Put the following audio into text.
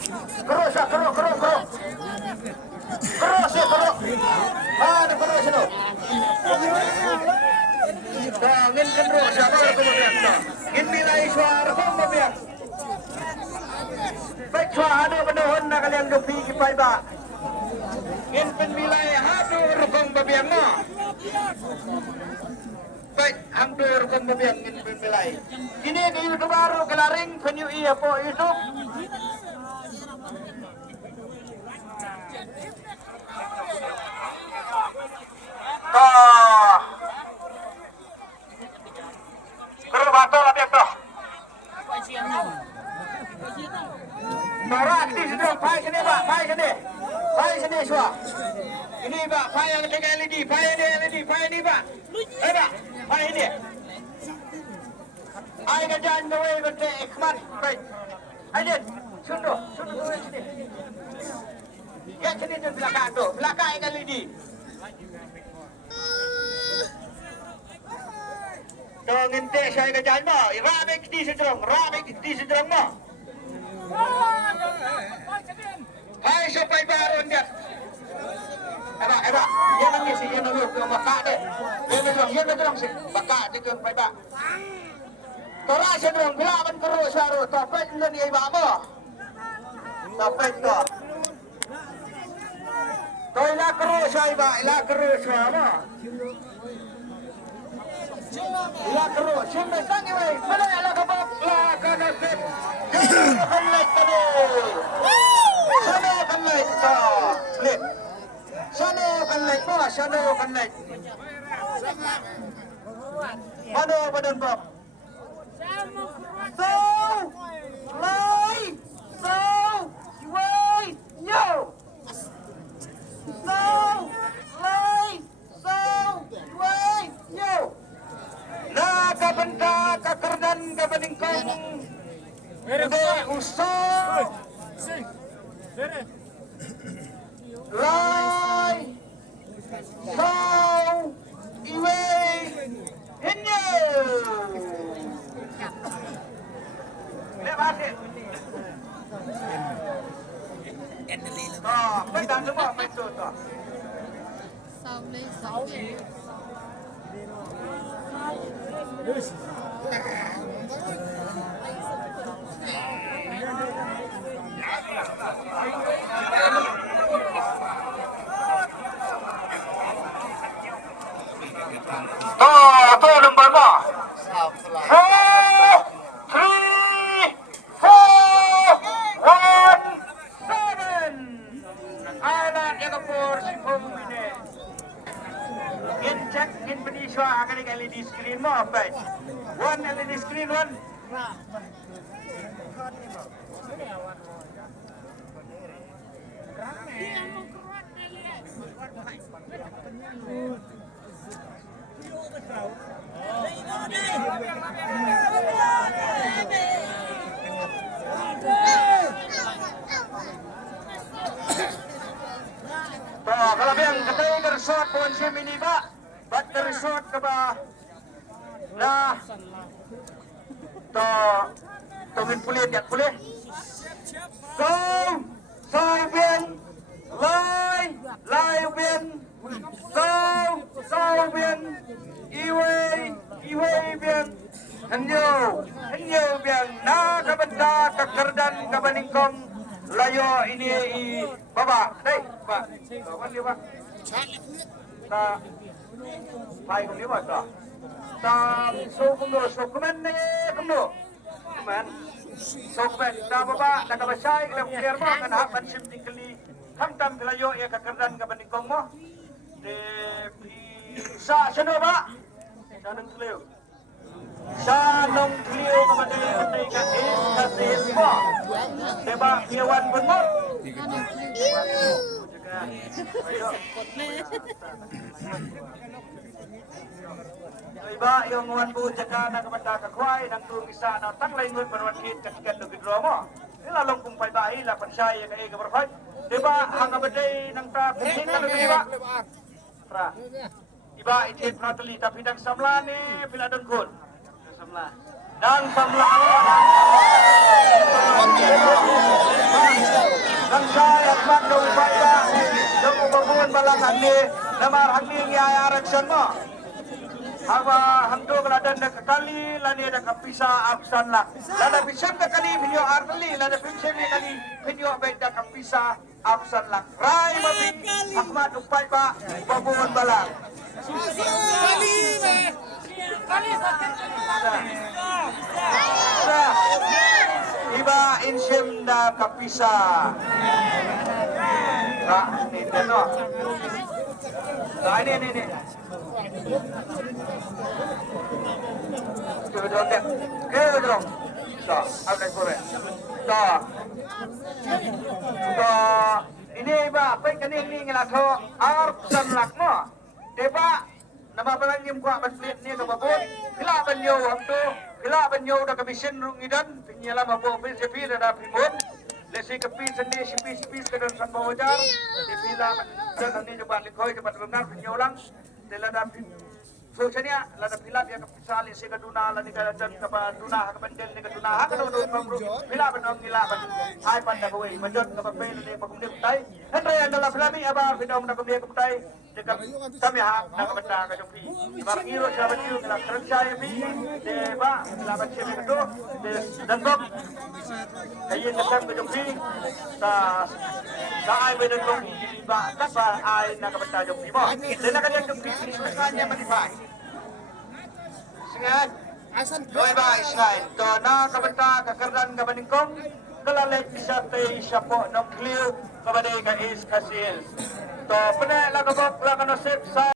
Terus ya, terus. Terus ya, terus. Ada terus itu. Ngin terus ya, baru kemudian. Ngin nilai suara kemudian. Baik suara ada penuhun nak kalian dupi kipai ba. Ngin penilai hadur kemudian no. Baik, hampir kemudian ngin penilai. Ini ke YouTube baru kelaring penyu iya po YouTube. Terus batal lah biasa. Baru aktif sedang, pai sini pak, pai sini semua. Ini pak, pai yang dengan LED, pai ini pak. Pak, pai ini. Ai kerjaan gawe bete ikhmat, baik. Adik, sunduh sini. Ya sini tu belakang dengan LED. Ngente saya kerjaan mo, ramai di sederong mo. Hai sampai baru dia. Eba, yan ang yung maka deh. Yan ang si baka dito pa ba. Tora sederong bilaban karo saro, tapet lan iba mo. Tapet to. To ila karo sa iba, mo. Ila karo, siyempre tangi way. Mala ala ka ba? Ka na set. Kanlay tadi. Sana kanlay to. Lit. Sana kanlay. Mano badan Bob? So, lay, way, yo. So, lay, way, yo. Nakabenta kakerdan kabaningkong Ede usah Lai Sau Iwe Inyo Lihat Pendan semua pentu tu Sau Tuh number mo. 4, 3, 4, 1, 7. Alat yang kapur si pemine. In check in Indonesia akan di LED screen mo, baik. One LED screen one. Kalau yang ketemu resort pun sim ini pak, buat resort ke bah, nah, tungin pulih dia pulih, so bien, lai bien, so bien, iwe bien, henyo bien, na kabenta kakerdan kabaningkong. Layo ini baba, deh, pak, kawan dia pak. Ta, pai kau dia pak. Ta, so kumen ni kumen. Ta baba, nak kabasai kita clear mo, kan hak pansim tingkali. Hamtam layo ia kakerdan kabaningkong mo. De, sa pak. Sanang clear. Sanong Clio kepada kasih mo. Diba iwan pun mo? Diba yung iwan po jaga na kepada kakway nang tumisa na tanglay ngun perwankit katikan do gidro mo. Ilalong kung paybahi la pansay ka ega berfay. Diba ang abaday nang ta tingkal diba? Pra. Iba itit prateli tapi dang samlane piladon kun. Dan pemelawan lang ang ni namar ang ni iareksyon mo. Hawa hangdo kaladan na kakali lani na kapisa aksan la. Lada pisem ka kali pinyo artali lada pisem ni kali pinyo beda kapisa aksan la. Rai mabi Ahmad upay ba babuon balang. Iba insyem na kapisa. Ini no. Ini. Coba dong deh. Dong. Dah, apa kore? Dah. Dah. Ini iba, apa yang ini ngelatho arp sanlak mo. Deba, nama balang yung kuat baslit ni kababot. Kila banyo hamdo, kila banyo dah kabisin rungidan. Pinyala mabo sepi dah primun. Lesi kepi sendi sipi kedan san bawajar. Dipila dan nanti coba likoi cepat benar penyolang. Delada sosnya lada pila dia kepisali si kaduna lani kadan kabaduna kabandel ni kaduna ha kadun pamru pila benong gila ban hai panda kowe manjot kapapel ni pagumdi tay henry adalah filami aba bidom na kumdi kumtay dekat kami ha na kabanda ka jopi markiro sa batiu na kerja mi de ba laban si bedo de dandok kayin dekat ka jopi sa ay bedong ba kapa ay na kabanda jopi mo de na kadyan jopi kanya manifay Singan, doy ba isay? To na kabanta kakardan kabaningkong kalalek isa tay siya po ng clear kabaday ka is kasil. To pala lagabok lang ano sip sa